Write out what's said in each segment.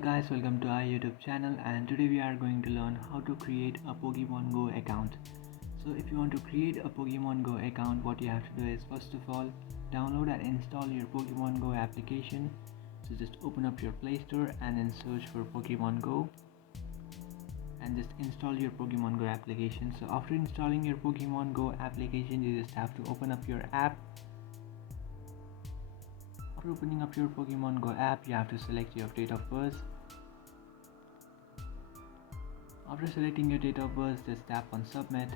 Hello guys, welcome to our YouTube channel, and today we are going to learn how to create a Pokemon Go account. So if you want to create a Pokemon Go account, what you have to do is first of all download and install your Pokemon Go application. So just open up your Play Store and then search for Pokemon Go and just install your Pokemon Go application. So after installing your Pokemon Go application, you just have to open up your app. After opening up your Pokemon Go app, you have to select your date of birth. After selecting your date of birth, just tap on submit,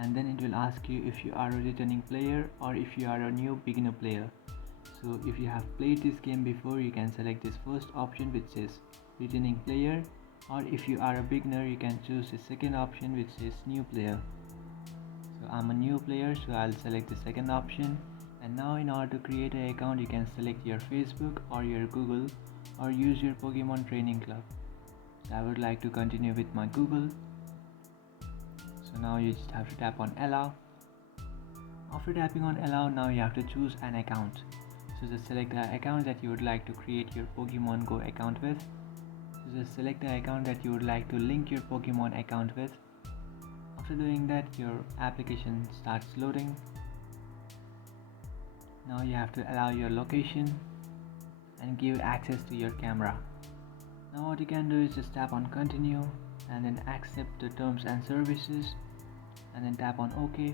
and then it will ask you if you are a returning player or if you are a new beginner player. So if you have played this game before, you can select this first option which says returning player, or if you are a beginner, you can choose the second option which says new player. So I'm a new player, so I'll select the second option. And now in order to create an account, you can select your Facebook or your Google or use your Pokemon training club. So I would like to continue with my Google. So now you just have to tap on allow. After tapping on allow, now you have to choose an account. So just select the account that you would like to create your Pokemon Go account with. So just select the account that you would like to link your Pokemon account with. After doing that, your application starts loading. Now you have to allow your location and give access to your camera. Now what you can do is just tap on continue and then accept the terms and services and then tap on OK.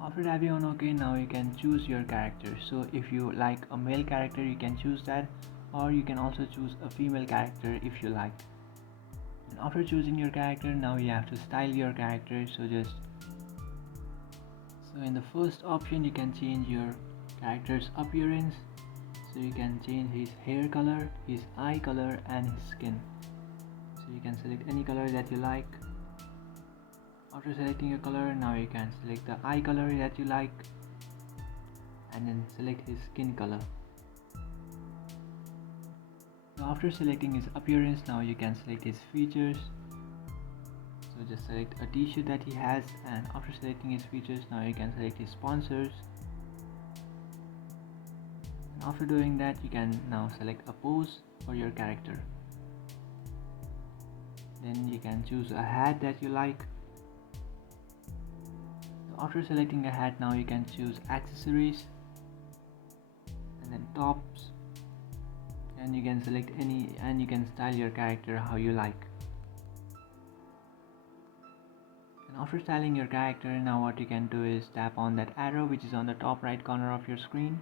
After tapping on OK, now you can choose your character. So if you like a male character, you can choose that, or you can also choose a female character if you like. And after choosing your character, now you have to style your character. So in the first option, you can change your character's appearance. So you can change his hair color, his eye color and his skin. So you can select any color that you like. After selecting a color, now you can select the eye color that you like and then select his skin color. Now after selecting his appearance, now you can select his features. So just select a t-shirt that he has, and after selecting his features, now you can select his sponsors. And after doing that, you can now select a pose for your character. Then you can choose a hat that you like. So after selecting a hat, now you can choose accessories and then tops, and you can select any, and you can style your character how you like. After styling your character, now what you can do is tap on that arrow which is on the top right corner of your screen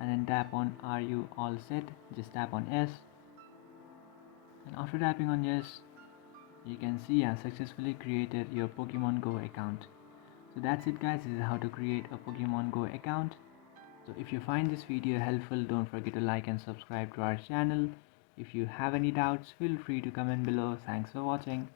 and then tap on are you all set. Just tap on yes, and after tapping on yes, you can see I have successfully created your Pokemon Go account. So that's it guys, this is how to create a Pokemon Go account. So if you find this video helpful, don't forget to like and subscribe to our channel. If you have any doubts, feel free to comment below. Thanks for watching.